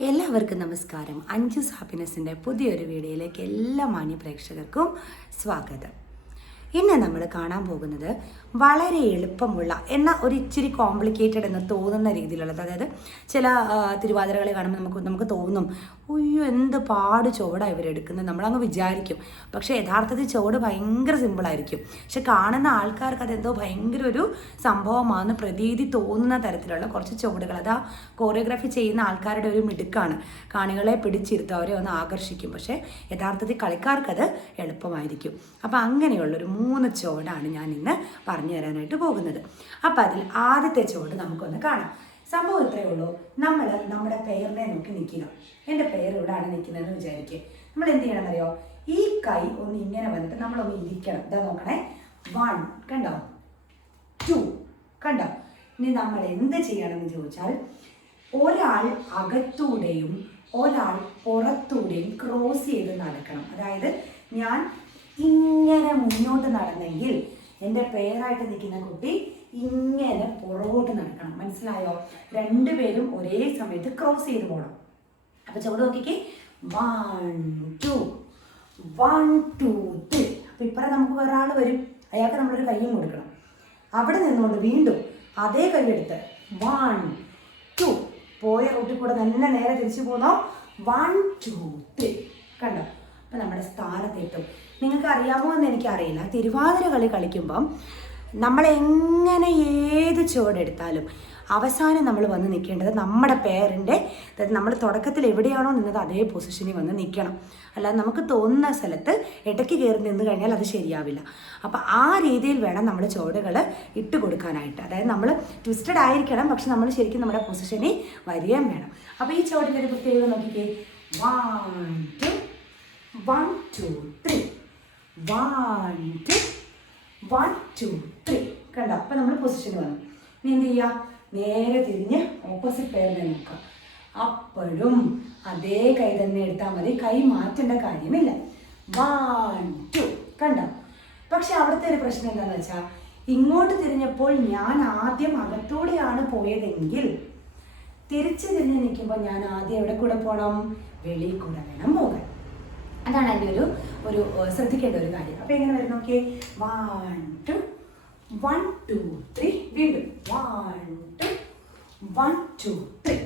എല്ലാവർക്കും നമസ്കാരം. അഞ്ജു ഹാപ്പിനെസ്സിന്റെ പുതിയൊരു വീഡിയോയിലേക്ക് എല്ലാ മാന്യ പ്രേക്ഷകർക്കും സ്വാഗതം. ഇന്ന് നമ്മൾ കാണാൻ പോകുന്നത് വളരെ എളുപ്പമുള്ള എന്നാൽ ഒരു ഇച്ചിരി കോംപ്ലിക്കേറ്റഡ് എന്ന് തോന്നുന്ന രീതിയിലുള്ളത്. അതായത് ചില തിരുവാതിരകളെ കാണുമ്പോൾ നമുക്ക് നമുക്ക് തോന്നും അയ്യോ എന്ത് പാട് ചുവടാണ് ഇവരെടുക്കുന്നത് നമ്മളങ്ങ് വിചാരിക്കും. പക്ഷേ യഥാർത്ഥത്തിൽ ചുവട് ഭയങ്കര സിമ്പിളായിരിക്കും പക്ഷെ കാണുന്ന ആൾക്കാർക്ക് അതെന്തോ ഭയങ്കര ഒരു സംഭവമാണെന്ന് പ്രതീതി തോന്നുന്ന തരത്തിലുള്ള കുറച്ച് ചുവടുകൾ. അത് ആ കോറിയോഗ്രാഫി ചെയ്യുന്ന ആൾക്കാരുടെ ഒരു മിടുക്കാണ്. കാണികളെ പിടിച്ചിരുത്തും അവരെ ഒന്ന് ആകർഷിക്കും. പക്ഷേ യഥാർത്ഥത്തിൽ കളിക്കാർക്കത് എളുപ്പമായിരിക്കും. അപ്പോൾ അങ്ങനെയുള്ളൊരു മൂന്ന് ചുവടാണ് ഞാൻ ഇന്ന് പറഞ്ഞു തരാനായിട്ട് പോകുന്നത്. അപ്പം അതിൽ ആദ്യത്തെ ചുവട് നമുക്കൊന്ന് കാണാം. സംഭവം ഇത്രയേ ഉള്ളൂ. നമ്മൾ നമ്മുടെ പേരിനെ നോക്കി നിൽക്കുക. എന്റെ പേർ ഇവിടെയാണ് നിൽക്കുന്നതെന്ന് വിചാരിക്കുക. നമ്മൾ എന്ത് ചെയ്യണം അറിയോ ഈ കൈ ഒന്ന് ഇങ്ങനെ വന്നിട്ട് നമ്മളൊന്ന് ഇരിക്കണം. ഇതാ നോക്കണേ. വൺ കണ്ടോ? ടു കണ്ടോ? ഇനി നമ്മൾ എന്ത് ചെയ്യണമെന്ന് ചോദിച്ചാൽ ഒരാൾ അകത്തൂടെയും ഒരാൾ പുറത്തൂടെയും ക്രോസ് ചെയ്ത് നടക്കണം. അതായത് ഞാൻ ഇങ്ങനെ മുന്നോട്ട് നടന്നെങ്കിൽ എന്റെ പേരായിട്ട് നിൽക്കുന്ന കുട്ടി ഇങ്ങനെ പുറകോട്ട് നടക്കണം. മനസ്സിലായോ? രണ്ടുപേരും ഒരേ സമയത്ത് ക്രോസ് ചെയ്ത് പോകണം അപ്പൊ ചുവട് നോക്കിക്കേ. One two one two three അപ്പൊ ഇപ്പറ നമുക്ക് ഒരാൾ വരും. അയാൾക്ക് നമ്മളൊരു കയ്യും കൊടുക്കണം. അവിടെ നിന്നുകൊണ്ട് വീണ്ടും അതേ കൈയെടുത്ത് വൺ ടു പോയ റൂട്ടിൽ കൂടെ തന്നെ നേരെ തിരിച്ചു പോന്നോ? വൺ ടു ത്രീ കണ്ടോ? അപ്പം നമ്മുടെ സ്ഥാനത്തെത്തും. നിങ്ങൾക്ക് അറിയാമോ എന്ന് എനിക്കറിയില്ല. തിരുവാതിര കളി കളിക്കുമ്പം നമ്മൾ എങ്ങനെ ഏത് ചുവടെടുത്താലും അവസാനം നമ്മൾ വന്ന് നിൽക്കേണ്ടത് നമ്മുടെ പേരന്റെ അതായത് നമ്മൾ തുടക്കത്തിൽ എവിടെയാണോ നിന്നത് അതേ പൊസിഷനിൽ വന്ന് നിൽക്കണം. അല്ലാതെ നമുക്ക് തോന്നുന്ന സ്ഥലത്ത് ഇടയ്ക്ക് കയറി നിന്ന് കഴിഞ്ഞാൽ അത് ശരിയാവില്ല. അപ്പോൾ ആ രീതിയിൽ വേണം നമ്മൾ ചുവടുകൾ ഇട്ട് കൊടുക്കാനായിട്ട്. അതായത് നമ്മൾ ട്വിസ്റ്റഡ് ആയിരിക്കണം പക്ഷെ നമ്മൾ ശരിക്കും നമ്മുടെ പൊസിഷനിൽ വരികയും വേണം. അപ്പോൾ ഈ ചുവടിന്റെ ഒരു പ്രത്യേകത നോക്കിക്കേ. One two one two three one two കണ്ടോ? നമ്മൾ പൊസിഷൻ വന്നു. ഇനി എന്ത് നേരെ തിരിഞ്ഞ് ഓപ്പോസിറ്റ് പേരിൽ നോക്കുക അപ്പോഴും അതേ കൈ തന്നെ എടുത്താൽ മതി. കൈ മാറ്റേണ്ട കാര്യമില്ല. വൺ ടു കണ്ടോ? പക്ഷെ അവിടുത്തെ ഒരു പ്രശ്നം എന്താണെന്ന് വെച്ചാൽ ഇങ്ങോട്ട് തിരിഞ്ഞപ്പോൾ ഞാൻ ആദ്യം അകത്തൂടെയാണ് പോയതെങ്കിൽ തിരിച്ചു തിരിഞ്ഞ് നിൽക്കുമ്പോൾ ഞാൻ ആദ്യം എവിടെ കൂടെ പോകണം വെളിയിൽ കൂടെ വേണം പോകാൻ. അതാണ് അതിന്റെ ഒരു ഒരു ശ്രദ്ധിക്കേണ്ട ഒരു കാര്യം. അപ്പോൾ എങ്ങനെ വരും നോക്കിയേ? One two one two three വീണ്ടും. One two one two three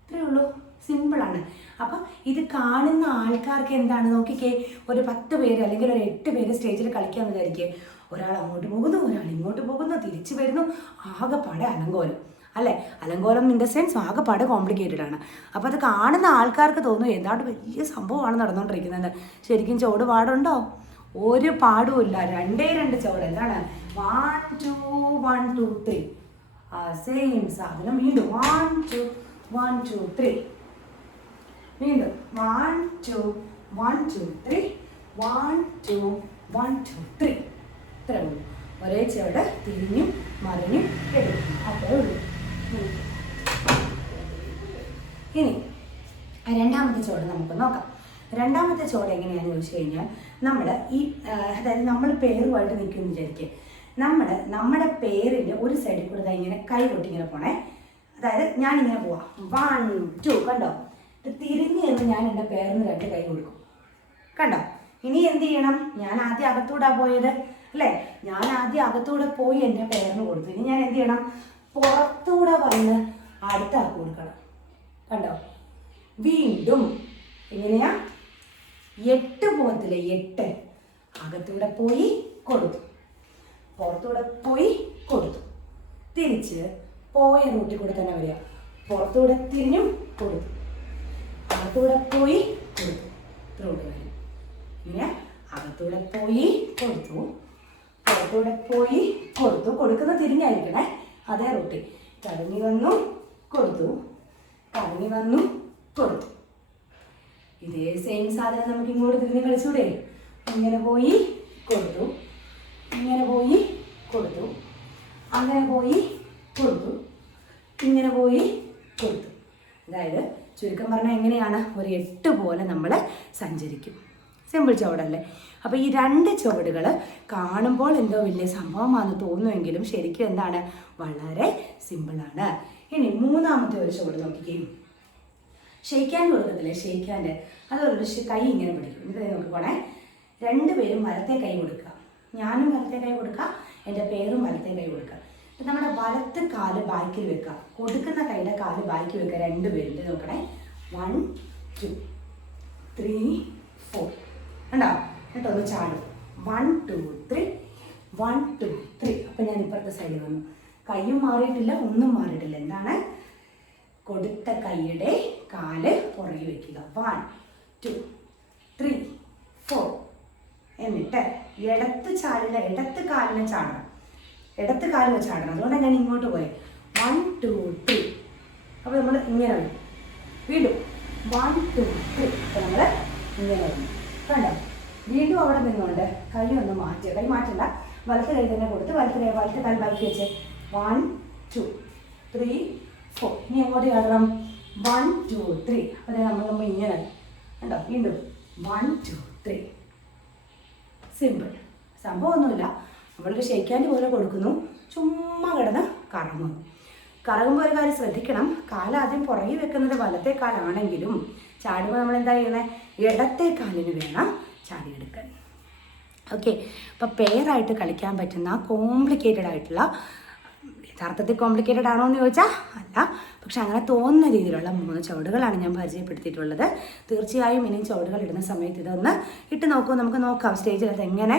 ഇത്രേ ഉള്ളൂ. സിമ്പിളാണ് അപ്പം ഇത് കാണുന്ന ആൾക്കാർക്ക് എന്താണ് നോക്കിക്കേ? ഒരു പത്ത് പേര് അല്ലെങ്കിൽ ഒരു എട്ട് പേര് സ്റ്റേജിൽ കളിക്കാൻ വിചാരിക്കേ. ഒരാൾ അങ്ങോട്ട് പോകുന്നു ഒരാൾ ഇങ്ങോട്ട് പോകുന്നു തിരിച്ചു വരുന്നു. ആകെപ്പാടെ അലങ്കോലം. അല്ലേ? അലങ്കോലം ഇൻ ദ സെൻസ് ആകെപ്പാട് കോംപ്ലിക്കേറ്റഡ് ആണ്. അപ്പോൾ അത് കാണുന്ന ആൾക്കാർക്ക് തോന്നും എന്താണ്ട് വലിയ സംഭവമാണ് നടന്നുകൊണ്ടിരിക്കുന്നത് ശരിക്കും ചോട് പാടുണ്ടോ? ഒരു പാടുമില്ല രണ്ടേ രണ്ട് ചോട്. എന്താണ്? One two one two three same സാധനം വീണ്ടും one two one two three വീണ്ടും one two one two three one two one two three ഇത്രേ ഉള്ളൂ. ഒരേ ചെവിടെ തിരിഞ്ഞും മറിഞ്ഞും എടുക്കും. അത്രേ ഉള്ളൂ. ഇനി രണ്ടാമത്തെ ചോട് നമുക്ക് നോക്കാം. രണ്ടാമത്തെ ചോട് എങ്ങനെയാണെന്ന് ചോദിച്ചു കഴിഞ്ഞാൽ നമ്മൾ ഈ അതായത് നമ്മൾ പേരുമായിട്ട് നിൽക്കുമെന്ന് വിചാരിക്കുക നമ്മൾ നമ്മുടെ പേരിന് ഒരു സൈഡിൽ കൂടെ ഇങ്ങനെ കൈ കൊട്ടി ഇങ്ങനെ പോണേ. അതായത് ഞാനിങ്ങനെ പോവാം. വൺ ടു കണ്ടോ? തിരിഞ്ഞ് എന്ന് ഞാൻ എന്റെ പേരിന് രണ്ട് കൈ കൊടുക്കും. കണ്ടോ? ഇനി എന്ത് ചെയ്യണം? ഞാൻ ആദ്യം അകത്തൂടെ പോയത് അല്ലേ? ഞാൻ ആദ്യം അകത്തൂടെ പോയി എന്റെ പേരിന് കൊടുത്തു. ഇനി ഞാൻ എന്ത് ചെയ്യണം? പുറത്തൂടെ വന്ന് അടുത്ത ആൾക്ക് കൊടുക്കണം. കണ്ടോ? വീണ്ടും എങ്ങനെയാ? എട്ട് പോകത്തില്ലേ എട്ട് അകത്തൂടെ പോയി കൊടുത്തു. പുറത്തൂടെ പോയി കൊടുത്തു. തിരിച്ച് പോയ റൂട്ടിൽ കൂടെ തന്നെ വരിക. പുറത്തൂടെ തിരിഞ്ഞും കൊടുത്തു. അകത്തൂടെ പോയി കൊടുത്തു. റൂട്ട് വരും ഇങ്ങനെ അകത്തൂടെ പോയി കൊടുത്തു. പുറത്തൂടെ പോയി കൊടുത്തു. കൊടുക്കുന്ന തിരിഞ്ഞായിരിക്കണേ അതേ റൂട്ടിൽ. ചടങ്ങി വന്നു കൊടുത്തു. കറങ്ങി വന്നു കൊടുത്തു. ഇതേ സെയിം സാധനം നമുക്ക് ഇങ്ങോട്ട് തിരിഞ്ഞ് കളിച്ചൂടെ? ഇങ്ങനെ പോയി കൊടുത്തു. ഇങ്ങനെ പോയി കൊടുത്തു. അങ്ങനെ പോയി കൊടുത്തു. ഇങ്ങനെ പോയി കൊടുത്തു. അതായത് ചുരുക്കം പറഞ്ഞാൽ എങ്ങനെയാണ് ഒരു എട്ട് പോലെ നമ്മൾ സഞ്ചരിക്കും. സിമ്പിൾ ചുവടല്ലേ? അപ്പോൾ ഈ രണ്ട് ചുവടുകൾ കാണുമ്പോൾ എന്തോ വലിയ സംഭവമാണെന്ന് തോന്നുമെങ്കിലും ശരിക്കും എന്താണ്? വളരെ സിമ്പിളാണ് ഇനി മൂന്നാമത്തെ ഒരു ചുവട് നോക്കിക്കേ. ഷെയ്ക്കാൻ കൊടുക്കത്തില്ലേ? ഷെയ്ക്കാന്റെ. അതുപോലെ കൈ ഇങ്ങനെ പിടിക്കും. ഇത് നോക്കിക്കോണേ രണ്ടുപേരും വലത്തെ കൈ കൊടുക്കുക. ഞാനും വലത്തെ കൈ കൊടുക്കുക. എന്റെ പേരും വലത്തെ കൈ കൊടുക്കുക. അപ്പം നമ്മുടെ വലത്ത് കാൽ ബാക്കിൽ വെക്കുക. കൊടുക്കുന്ന കൈയുടെ കാൽ ബാക്കിൽ വെക്കുക. രണ്ടുപേരും നോക്കണേ. വൺ ടു ത്രീ ഫോർ കണ്ടോ? എന്നിട്ട് ഒന്ന് ചാടും. One two three one two three അപ്പം ഞാൻ ഇപ്പുറത്തെ സൈഡിൽ വന്നു. കൈയും മാറിയിട്ടില്ല ഒന്നും മാറിയിട്ടില്ല. എന്താണ്? കൊടുത്ത കൈയുടെ കാൽ പുറകിൽ വെക്കുക. വൺ ടു ത്രീ ഫോർ എന്നിട്ട് ഇടത്ത് ചാടില്ല ഇടത്ത് കാലിനെ ചാടണം. ഇടത്ത് കാലിനെ ചാടണം. അതുകൊണ്ട് ഞാൻ ഇങ്ങോട്ട് പോയി. വൺ ടു ത്രീ അപ്പോൾ നമ്മൾ ഇങ്ങനെ വരും. വീണ്ടും വൺ ടു ത്രീ അപ്പോൾ നമ്മൾ ഇങ്ങനെ വരും. കണ്ടോ? വീണ്ടും അവിടെ നിന്നുകൊണ്ട് കൈ ഒന്ന് മാറ്റുക കൈ മാറ്റണ്ട. വലത്ത് കൈ തന്നെ കൊടുത്ത് വലത്ത് കൈ വലത്ത് കാൽ ബാക്കി വെച്ച്. വൺ ടു ത്രീ ഫോർ ഇനി എങ്ങോട്ട് കയറണം വൺ ടു ത്രീ നമ്മൾ നമ്മൾ ഇങ്ങനെ. കണ്ടോ? വീണ്ടും. വൺ ടു ത്രീ സിമ്പിൾ സംഭവമൊന്നുമില്ല. നമ്മളൊരു ഷെയ്ക്കാന്റെ പോലെ കൊടുക്കുന്നു. ചുമ്മാ കിടന്ന് കറങ്ങുന്നു കറങ്ങുമ്പോൾ ഒരു കാര്യം ശ്രദ്ധിക്കണം. കാലാദ്യം പുറകിൽ വെക്കുന്നത് വലത്തെ കാലാണെങ്കിലും ചാടുമ്പോൾ നമ്മൾ എന്താ ചെയ്യുന്നത് ഇടത്തെ കാലിന് വേണം ചാടിയെടുക്കാൻ. ഓക്കെ അപ്പോൾ പെയറായിട്ട് കളിക്കാൻ പറ്റുന്ന കോംപ്ലിക്കേറ്റഡ് ആയിട്ടുള്ള യഥാർത്ഥത്തിൽ കോംപ്ലിക്കേറ്റഡ് ആണോ എന്ന് ചോദിച്ചാൽ അല്ല. പക്ഷെ അങ്ങനെ തോന്നുന്ന രീതിയിലുള്ള മൂന്ന് ചുവടുകളാണ് ഞാൻ പരിചയപ്പെടുത്തിയിട്ടുള്ളത്. തീർച്ചയായും ഇനിയും ചുവടുകൾ ഇടുന്ന സമയത്ത് ഇതൊന്ന് ഇട്ട് നോക്കൂ. നമുക്ക് നോക്കാം. സ്റ്റേജിൽ അത് എങ്ങനെ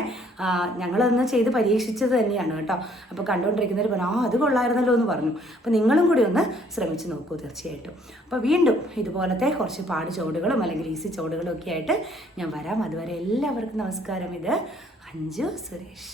ഞങ്ങളൊന്ന് ചെയ്ത് പരീക്ഷിച്ചത് തന്നെയാണ് കേട്ടോ. അപ്പോൾ കണ്ടുകൊണ്ടിരിക്കുന്നവർ പറഞ്ഞു ആ അത് കൊള്ളായിരുന്നല്ലോ എന്ന് പറഞ്ഞു. അപ്പോൾ നിങ്ങളും കൂടി ഒന്ന് ശ്രമിച്ച് നോക്കൂ തീർച്ചയായിട്ടും. അപ്പോൾ വീണ്ടും ഇതുപോലത്തെ കുറച്ച് പാട് ചുവടുകളും അല്ലെങ്കിൽ ഈസി ചുവടുകളും ഒക്കെ ആയിട്ട് ഞാൻ വരാം. അതുവരെ എല്ലാവർക്കും നമസ്കാരം. ഇത് അഞ്ജു സുരേഷ്.